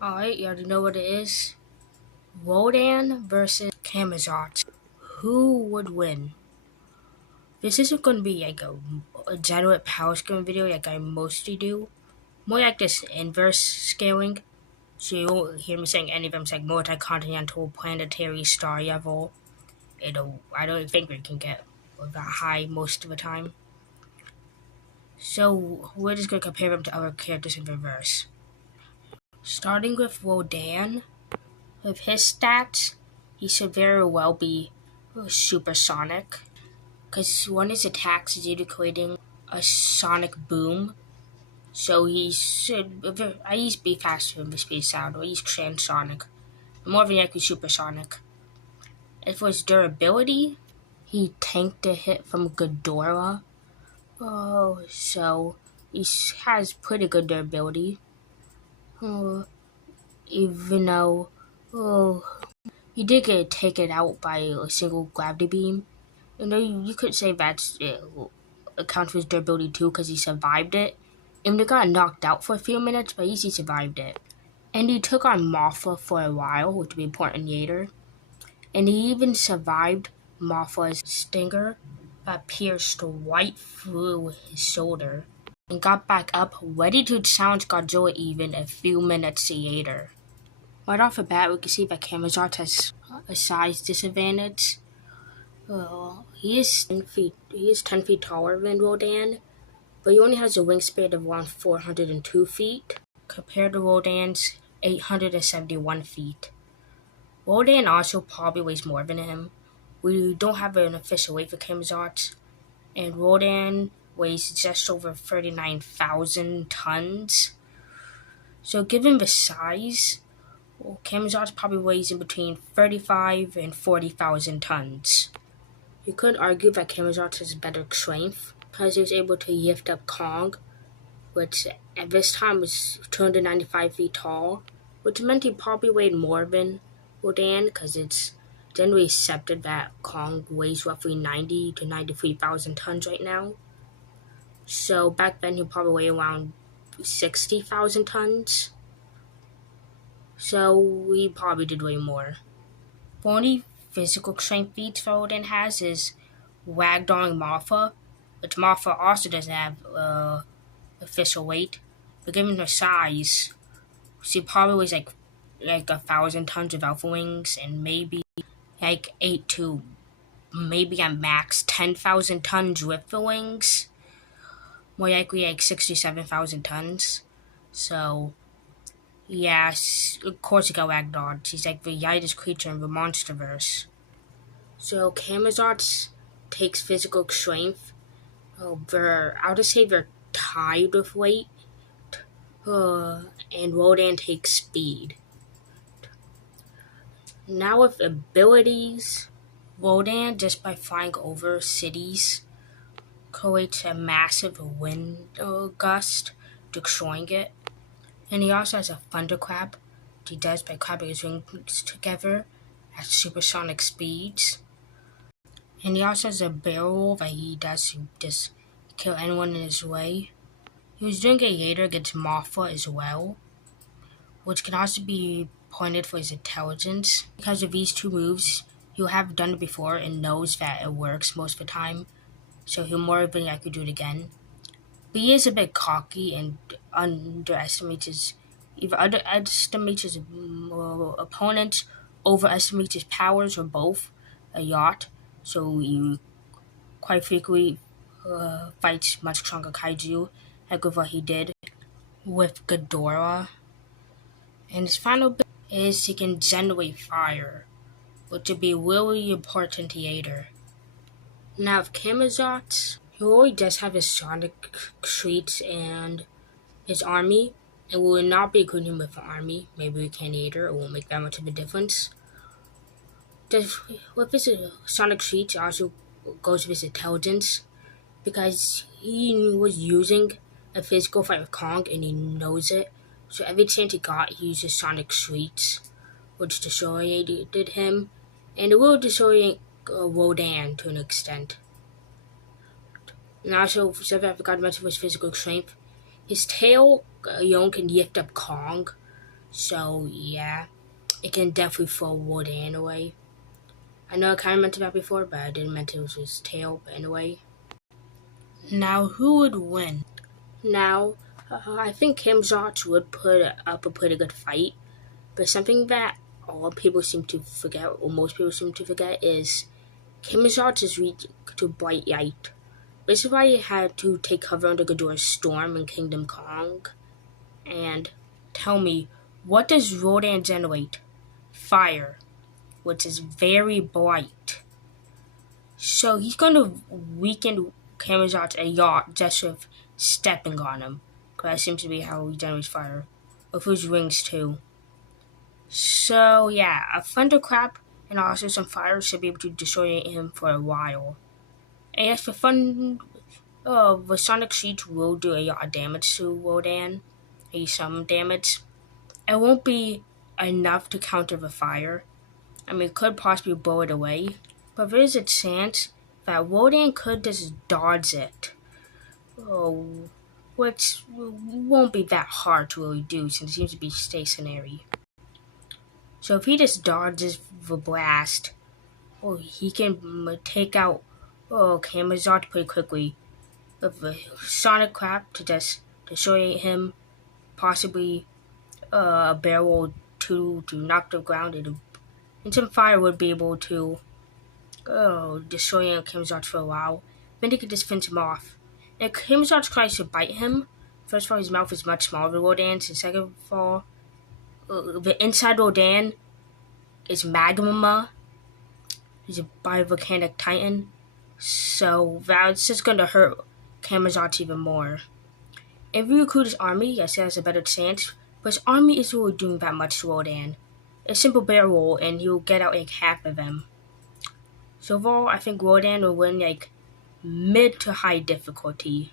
Alright, you already know what it is. Rodan versus Camozots. Who would win? This isn't going to be like a generate power scaling video like I mostly do. More like this inverse scaling. So you won't hear me saying any of them like multi-continental, planetary, star level. I don't think we can get that high most of the time. So we're just going to compare them to other characters in reverse. Starting with Rodan. With his stats, he should very well be supersonic, because one of his attacks is creating a sonic boom. So he should at least be faster than the space sound, or at least transonic. More than likely supersonic. As for his durability, he tanked a hit from Ghidorah. So he has pretty good durability. Even though he did get taken out by a single gravity beam. You could say that's accounts for his durability too, because he survived it. And he got knocked out for a few minutes, but at least he survived it. And he took on Mothra for a while, which would be important later. And he even survived Mothra's stinger that pierced right through his shoulder, and got back up, ready to challenge Godzilla even a few minutes later. Right off the bat, we can see that Camozots has a size disadvantage. He is 10 feet. He is 10 feet taller than Rodan, but he only has a wingspan of around 402 feet, compared to Rodan's 871 feet. Rodan also probably weighs more than him. We don't have an official weight for Camozots, and Rodan weighs just over 39,000 tons. So given the size, Camozots probably weighs in between 35 and 40,000 tons. You could argue that Camozots has better strength, because he was able to lift up Kong, which at this time was 295 feet tall, which meant he probably weighed more than Rodan, because it's generally accepted that Kong weighs roughly 90 to 93,000 tons right now. So back then he probably weighed around 60,000 tons. So he probably did weigh more. The only physical strength feat Rodan has is ragdolling Mothra, which Mothra also doesn't have official weight. But given her size, she probably weighs like 1,000 tons of alpha wings, and maybe like 8 to maybe at max 10,000 tons with the wings. More likely like 67,000 tons. So yes, of course you got Ragdoll. She's like the lightest creature in the Monsterverse. So Camozots takes physical strength. I would say they're tied with weight. And Rodan takes speed. Now with abilities, Rodan, just by flying over cities, creates a massive wind gust, destroying it. And he also has a thunderclap, which he does by clapping his wings together at supersonic speeds. And he also has a barrel that he does to just kill anyone in his way. He was doing it later against Mothra as well, which can also be pointed for his intelligence. Because of these two moves, he'll have done it before and knows that it works most of the time, so he'll more than likely do it again. But he is a bit cocky and underestimates his opponents, overestimates his powers, or both a lot. So he quite frequently fights much stronger kaiju, like with what he did with Ghidorah. And his final bit is he can generate fire, which would be really important later. Now, with Camozots, he already does have his sonic treats and his army, and we will not be including him with the army. Maybe we can later, it won't make that much of a difference. With his sonic treats, also goes with his intelligence, because he was using a physical fight with Kong and he knows it. So every chance he got, he uses sonic treats, which destroyed him, and it will destroy Rodan to an extent. And also, something I forgot to mention was physical strength. His tail alone can lift up Kong, So yeah, it can definitely throw Rodan away. I know I kind of mentioned that before, but I didn't mention it was his tail. But anyway, now who would win? Now, I think Camozots would put up a pretty good fight, but something that all people seem to forget, or most people seem to forget, is Camozots is weak to bright light. This is why he had to take cover under Ghidorah's storm in Kingdom Kong. And tell me, what does Rodan generate? Fire, which is very bright. So he's going to weaken Camozots a lot just with stepping on him. Because that seems to be how he generates fire. With his wings too. So yeah, a thunderclap and also some fire should be able to destroy him for a while. And yes, the Sonic Sheets will do a lot of damage to Rodan. Some damage. It won't be enough to counter the fire. I mean, it could possibly blow it away. But there is a chance that Rodan could just dodge it. Oh, which won't be that hard to really do since it seems to be stationary. So if he just dodges the blast, he can take out Camazot pretty quickly with a sonic clap to just destroy him, possibly a barrel to knock the ground, and some fire would be able to destroy Camazot for a while. Then he could just finish him off. And if Camazot tries to bite him, first of all, his mouth is much smaller than Rodan's, and second of all, the inside Rodan is magma. He's a biovolcanic titan, so that's just going to hurt Camozots even more. If you recruit his army, yes, he has a better chance, but his army isn't really doing that much to Rodan. A simple barrel roll, and he'll get out like half of them. So overall, I think Rodan will win like mid to high difficulty.